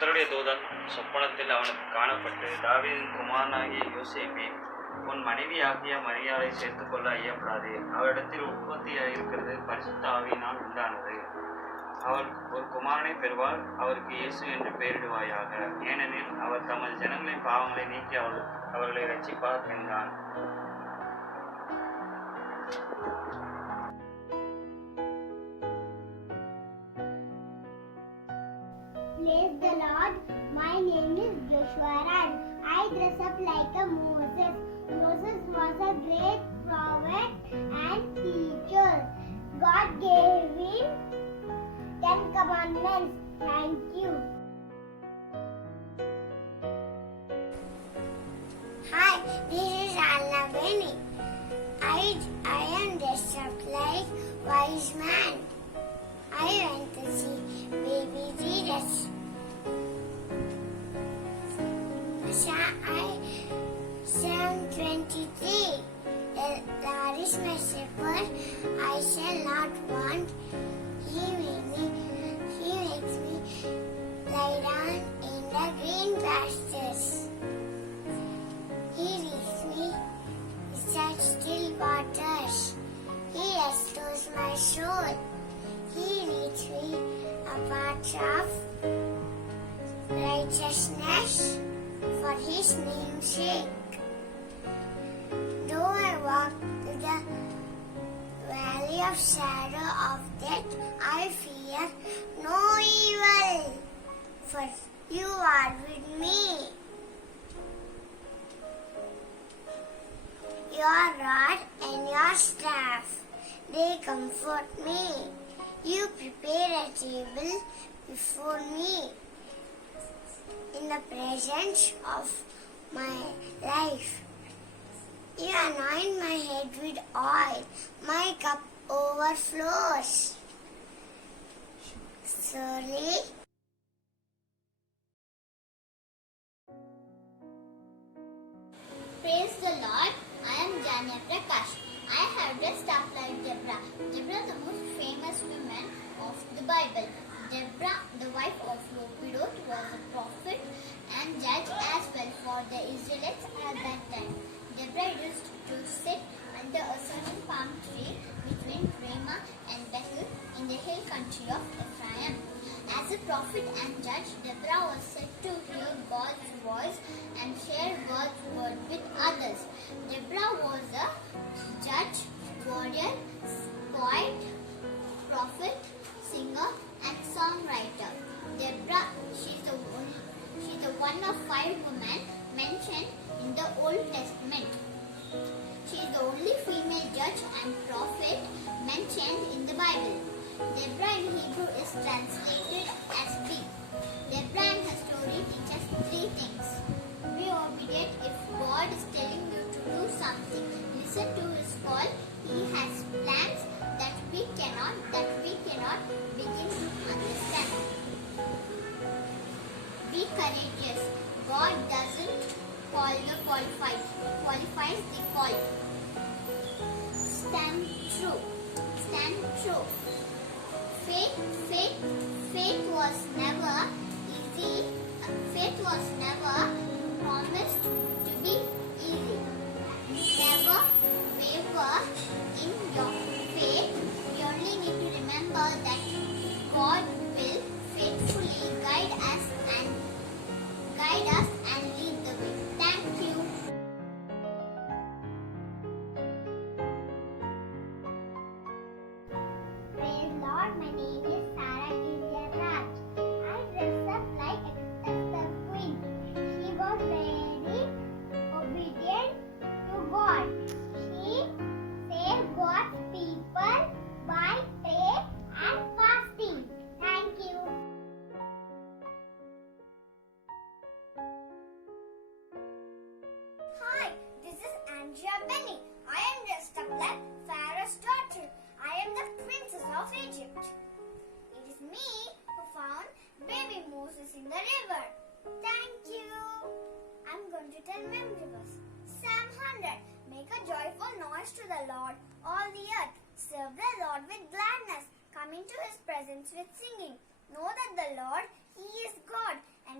கர்த்தருடைய தூதன் சொப்பனத்தில் அவனுக்கு காணப்பட்டு, தாவீதின் குமாரனாகிய யோசேப்பே, உன் மனைவியாகிய மரியாதை சேர்த்துக்கொள்ள ஐயப்படாதே. அவரிடத்தில் உற்பத்தியாயிருக்கிறது பரிசுத்த ஆவியினால் உண்டானது. அவள் ஒரு குமாரனை பெறுவாள். அவருக்கு இயேசு என்று பெயரிடுவாயாக. ஏனெனில் அவர் தமது ஜனங்களின் பாவங்களை நீக்கி அவர்களை ரட்சிப்பார் என்றான். Praise the Lord. My name is Joshua Raj. I dress up like a Moses. Moses was a great prophet and teacher. God gave him 10 commandments. Thank you. Hi, this is Anna Benny. I am dressed up like wise man. I went to see baby Jesus. Psalm 23. The Lord is my shepherd, I shall not want. He makes me lie down in the green pastures. He leads me beside still waters. He restores my soul. He leads me a path of righteousness for His name's sake. Though I walk through the valley of shadow of death, I fear no evil, for You are with me. Your rod and Your staff, they comfort me. You prepare a table before me in the presence of my life. You anoint my head with oil. My cup overflows. Surely Praise the Lord. I am Janya Prakash. I have dressed up like Deborah. Deborah, the most famous woman of the Bible. Deborah, the wife of Lopidoth, was a prophet and judge as well for the Israelites at that time. Deborah used to sit under a certain palm tree between Ramah and Bethel in the hill country of Ephraim. As a prophet and judge, Deborah was said to hear God's voice and share God's word with others. Deborah was a judge, warrior, poet, prophet, singer, and songwriter. Deborah, she's the one of 5 women mentioned in the Old Testament. She is the only female judge and prophet mentioned in the Bible. Deborah in Hebrew is translated as big. Deborah and her story teach us 3 things. Be obedient if God is telling you to do something. Listen to His call. He has plans that we cannot begin to understand. Be courageous. God doesn't call the qualified, He qualifies the called. Stand true. Stand true. Faith was never easy. Faith was never promised to be easy. Never waver in your faith. You only need to remember that God will faithfully guide us and lead the way. Thank you. Praise Lord. My name is Sarah Divya Raj. I dress up like Esther Queen. She was very obedient to God. She saved God's people by prayer and fasting. Thank you. Hi, this is Andrea Benny. I am dressed up like Pharaoh's daughter. I am the princess of Egypt. It is me who found baby Moses in the river. Thank you. I'm going to tell memory verse. Psalm 100. Make a joyful noise to the Lord, all the earth. Serve the Lord with gladness. Come into His presence with singing. Know that the Lord, He is God, and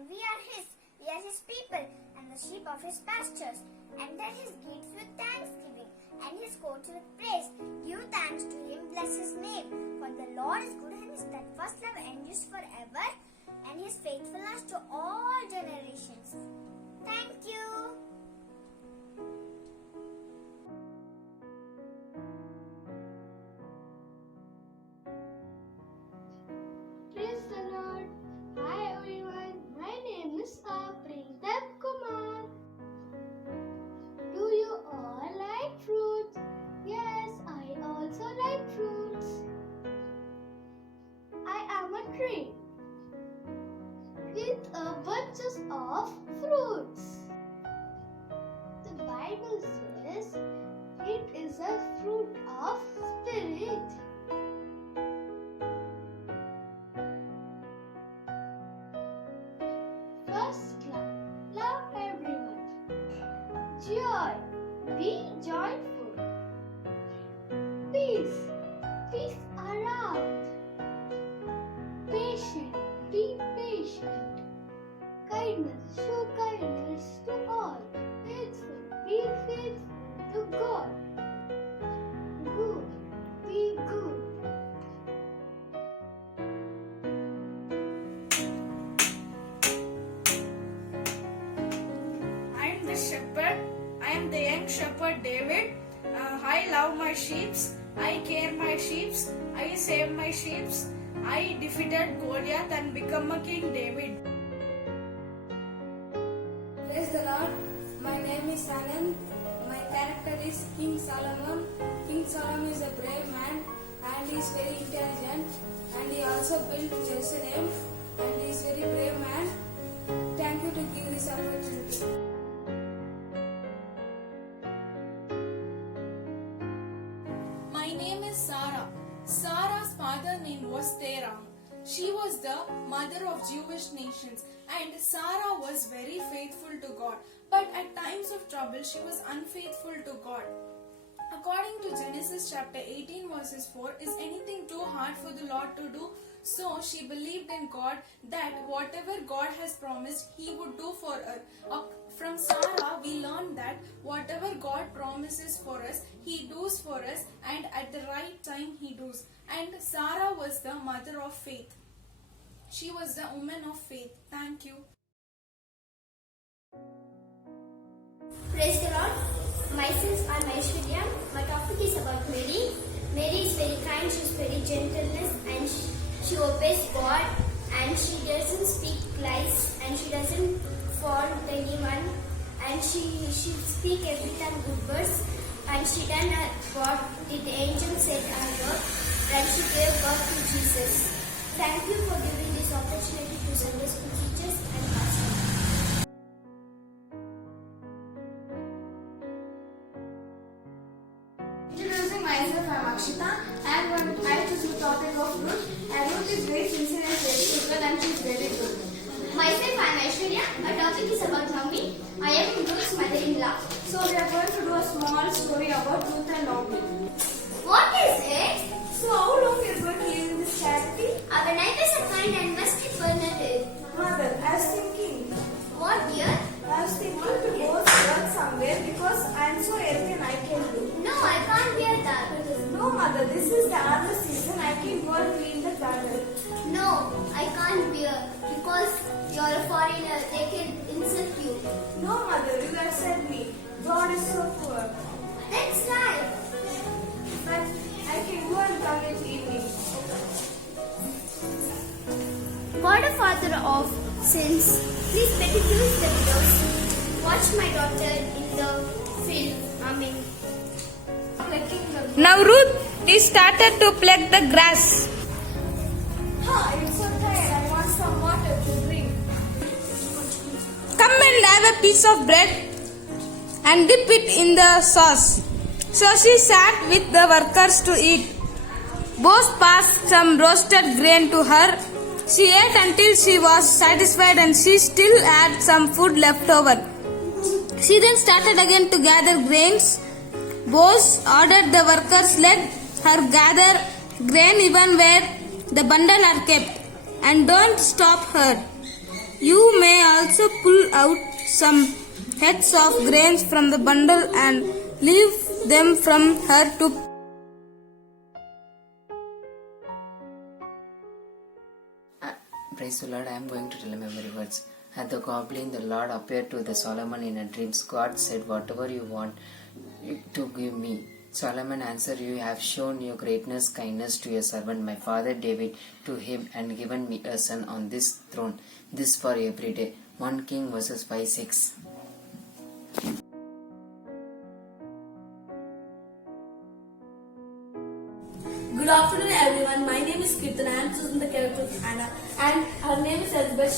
his pastures. Enter his gates with thanksgiving and his courts with praise. Give thanks to him, bless his name. For the Lord is good and his steadfast love endures forever, and his faithfulness to all generations. Thank you. Praise the Lord. Hi everyone. My name is Aprindev Kumar. Do you all like fruits? Yes, I also like fruits. I am a tree with a bunches of fruits. The Bible says it is a fruit of spirit. First, love everyone. Joy, be joyful. Peace, peace around. Patient, be patient. Kindness, show kindness to all. Faithful, be faithful to God. Good, be good. I am the shepherd. I am the young shepherd David. I love my sheep. I care my sheep. I save my sheep. I defeated Goliath and become a King David. Praise the Lord. My name is Anand. My character is King Solomon. King Solomon is a brave man and he is very intelligent, and he also built Jerusalem, and he is very brave man. Thank you to give this opportunity. My name is Sarah. Sarah's father name was Terah. She was the mother of Jewish nations, and Sarah was very faithful to God. But at times of trouble, she was unfaithful to God. According to Genesis chapter 18 verses 4, is anything too hard for the Lord to do? So she believed in God that whatever God has promised, He would do for her. From Sarah, we learned that whatever God promises for us, He does for us, and at the right time He does. And Sarah was the mother of faith. She was the woman of faith. Thank you. Praise the Lord. Myself, I am Aishwarya. My topic is about Mary. Mary is very kind, she is very gentleness, and she obeys God, and she doesn't speak lies, and she doesn't fault anyone, and she speak every time good words, and she done what the angel said on earth, and she gave birth to Jesus. Thank you for giving this opportunity to Sunday school teachers and pastors. Introducing myself, I am Akshita. I choose the topic of Ruth. And Ruth is very sincere and very good, and she is very good. Myself, I am Aishwarya. Our topic is about Naomi. I am Ruth's mother-in-law. So we are going to do a small story about Ruth and Naomi. What is it? So how long you are going to live in this charity? Our neighbors are kind and must be permitted. Mother, I was thinking. What, dear? I was thinking to go work somewhere because I am so healthy and I can do. No, I can't bear that. No, mother, this is the other season. I can go and clean the garden. No, I can't bear because you're a foreigner. They can insult you. No, mother, you have said me. God is so poor. That's right. But I can go and come in the evening. God, the Father of sins, please excuse the widows. Watch my daughter in the field. Amen. Now Ruth is started to pluck the grass. I'm so tired. I want some water to drink. Come and have a piece of bread and dip it in the sauce. So she sat with the workers to eat. Boaz passed some roasted grain to her. She ate until she was satisfied and she still had some food left over. She then started again to gather grains. Boaz ordered the workers, let her gather grain even where the bundle are kept, and don't stop her. You may also pull out some heads of grains from the bundle and leave them from her to Praise the Lord, I am going to tell memory words. At the goblin, the Lord appeared to the Solomon in a dream. God said, "Whatever you want to give me." Solomon answered, "You have shown your greatness, kindness to your servant, my father David, to him, and given me a son on this throne. This for every day." 1 King verses 5-6. Good afternoon, everyone. My name is Kirtan. I am choosing the character of Anna, and her name is Elizabeth.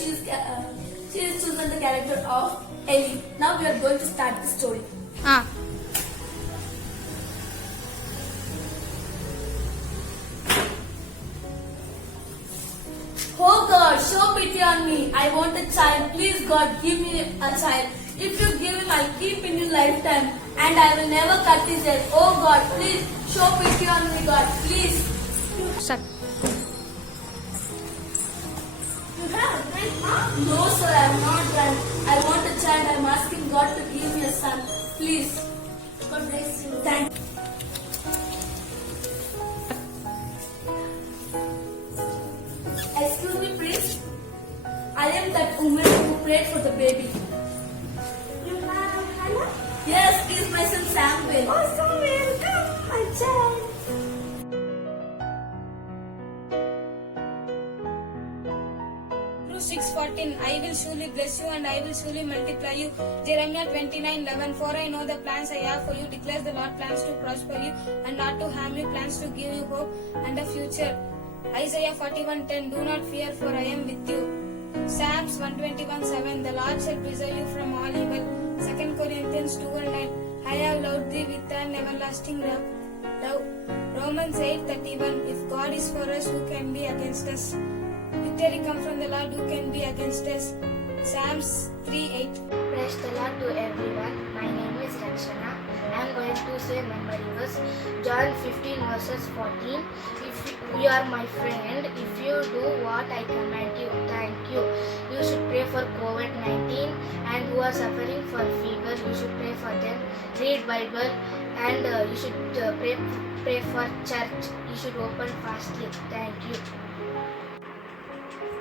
She is chosen the character of Ellie. Now we are going to start the story. Oh God, show pity on me. I want a child. Please God, give me a child. If you give him, I'll keep in your lifetime, and I will never cut his head. Oh God, please show pity on me, God. Please. You have a grandma? No, sir, I am not grand. I want a child. I am asking God to give me a son. Please. God bless you. Thank you. Excuse me, please. I am that woman who prayed for the baby. You have Hannah? Yes, he is my son Samuel. Oh, Samuel, come, my child. Hebrews 6:14, I will surely bless you and I will surely multiply you. Jeremiah 29:11, for I know the plans I have for you, declares the Lord, plans to prosper you and not to harm you, plans to give you hope and a future. Isaiah 41:10, do not fear, for I am with you. Psalms 121:7, the Lord shall preserve you from all evil. 2 Corinthians 2:9, I have loved thee with an everlasting love. Romans 8:31, if God is for us, who can be against us? Victory comes from the Lord, who can be against us? Psalms 3:8. Praise the Lord to everyone. My name is Rakshana. I am going to say memory verse. John 15 verses 14. If you are my friend, if you do what I command you, thank you. You should pray for COVID-19 and who are suffering for fever. You should pray for them. Read Bible and you should pray for church. You should open fasting. Thank you.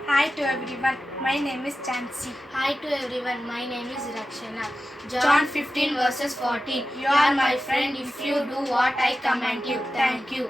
Hi to everyone, my name is Chansey. Hi to everyone, my name is Rakshana. John 15 verses 14. You are my friend if you do what I command you. Thank you.